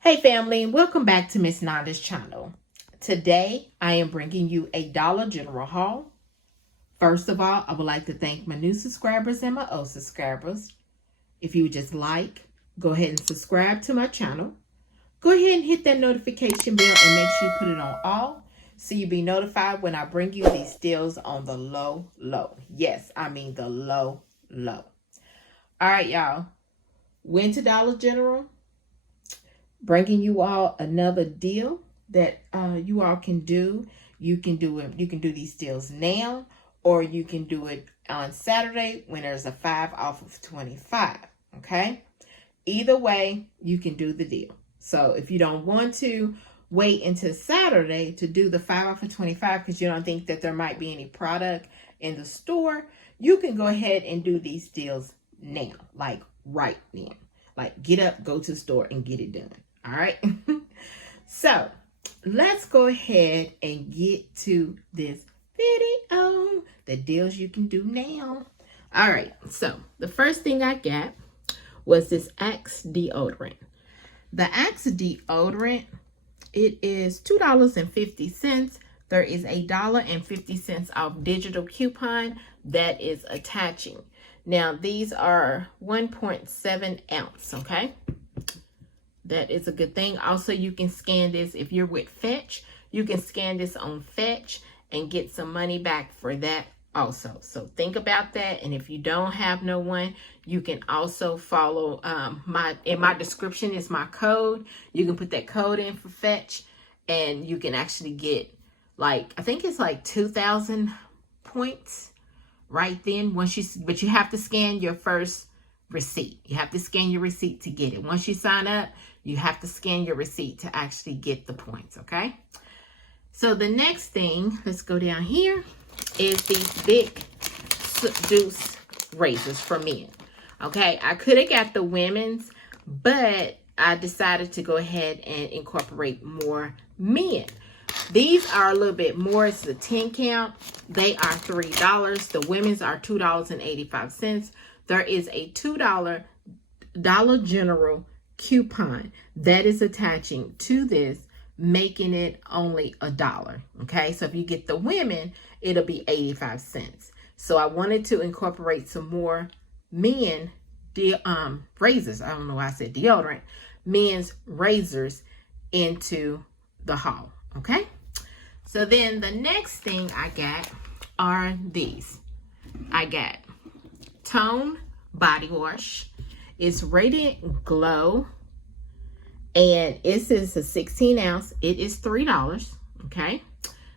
Hey family, welcome back to Miss Nanda's channel. Today I am bringing you a Dollar General haul. First of all, I would like to thank my new subscribers and my old subscribers. If you would just go ahead and subscribe to my channel. Go ahead and hit that notification bell and make sure you put it on all so you'll be notified when I bring you these deals on the low. Yes, I mean the low. All right, y'all. Went to Dollar General. Bringing you all another deal that you all can do. You can do it. You can do these deals now, or you can do it on Saturday when there's a 5 off of 25. Okay. Either way, you can do the deal. So if you don't want to wait until Saturday to do the 5 off of 25 because you don't think that there might be any product in the store, you can go ahead and do these deals now, like right now. Like get up, go to the store and get it done. All right. So let's go ahead and get to this video, the deals you can do now. All right. So the first thing I got was this Axe deodorant. The Axe deodorant, it is $2.50. There is a $1.50 off digital coupon that is attaching. Now these are 1.7 ounce. Okay. That is a good thing. Also, you can scan this if you're with Fetch. You can scan this on Fetch and get some money back for that also. So think about that. And if you don't have no one, you can also follow in my description is my code. You can put that code in for Fetch and you can actually get like, I think it's like 2,000 points right then but you have to scan your first receipt. You have to scan your receipt to get it. Once you sign up, you have to scan your receipt to actually get the points, okay? So the next thing, let's go down here, is these big Deuce razors for men. Okay, I could have got the women's, but I decided to go ahead and incorporate more men. These are a little bit more. It's the 10 count. They are $3. The women's are $2.85. There is a $2 Dollar General coupon that is attaching to this, making it only $1. Okay, so if you get the women, it'll be 85 cents. So I wanted to incorporate some more men razors. I don't know why I said deodorant. Men's razors into the haul. Okay, so then the next thing I got are these. I got Tone body wash. It's Radiant Glow, and it is a 16 ounce. It is $3. Okay,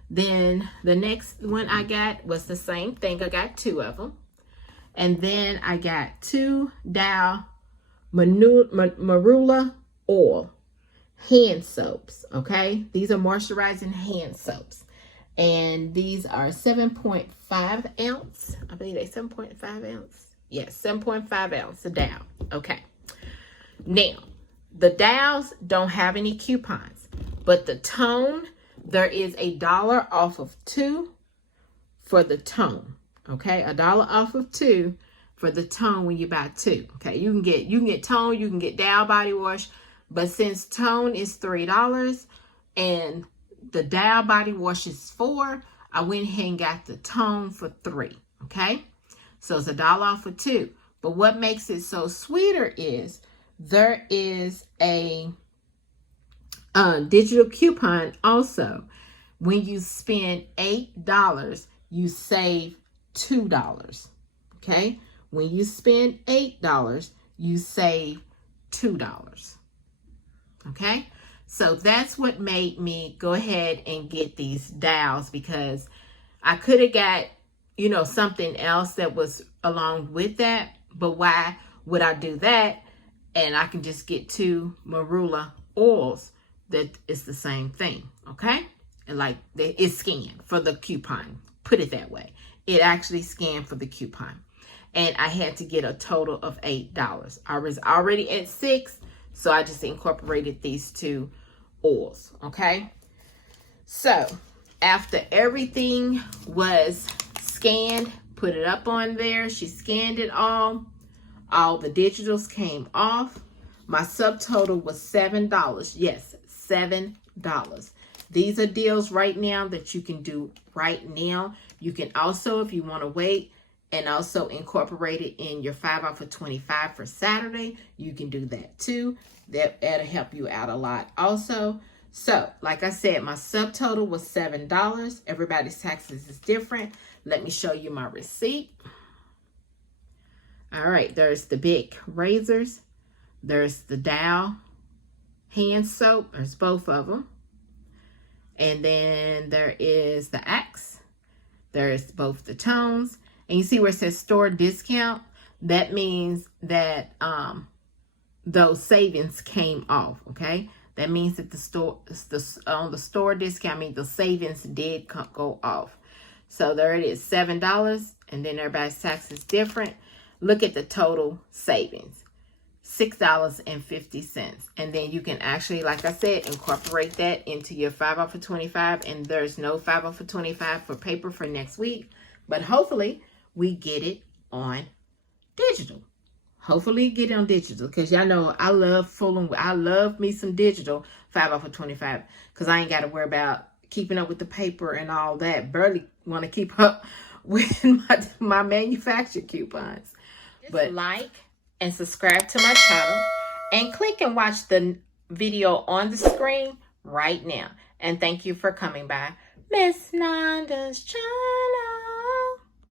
then the next one I got was the same thing. I got 2 of them, and then I got 2 Dow Marula oil hand soaps. Okay, these are moisturizing hand soaps, and these are 7.5 ounce. I believe they 7.5 ounce. Yes, 7.5 ounce a Dow. Okay. Now, the Dows don't have any coupons, but the Tone, there is a $1 off of 2 for the Tone. Okay, $1 off of 2 for the Tone when you buy 2. Okay, you can get Tone, you can get Dow body wash, but since Tone is $3 and the Dow body wash is $4, I went ahead and got the Tone for $3. Okay. So it's $1 off of 2. But what makes it so sweeter is there is a digital coupon also. When you spend $8, you save $2. Okay? When you spend $8, you save $2. Okay? So that's what made me go ahead and get these Dows, because I could have got something else that was along with that. But why would I do that? And I can just get 2 Marula oils that is the same thing. Okay. And like it's scanned for the coupon. Put it that way. It actually scanned for the coupon. And I had to get a total of $8. I was already at 6. So I just incorporated these 2 oils. Okay. So after everything was scanned, put it up on there. She scanned it all. All the digitals came off. My subtotal was $7. Yes, $7. These are deals right now that you can do right now. You can also, if you want to wait and also incorporate it in your 5 off of 25 for Saturday, you can do that too. That'll help you out a lot also. So, like I said, my subtotal was $7. Everybody's taxes is different. Let me show you my receipt. All right, there's the big razors. There's the Dow hand soap. There's both of them. And then there is the Axe. There's both the tones. And you see where it says store discount? That means that those savings came off, okay? That means that on the store discount means the savings did go off. So there it is, $7, and then everybody's tax is different. Look at the total savings, $6.50. And then you can actually, like I said, incorporate that into your 5 off of 25. And there's no 5 off of 25 for paper for next week. But hopefully we get it on digital. Hopefully get it on digital, because y'all know I love me some digital 5 off of 25, because I ain't got to worry about keeping up with the paper and all that. Barely want to keep up with my manufacturer coupons. But like and subscribe to my channel and click and watch the video on the screen right now. And thank you for coming by Miss Nanda's channel.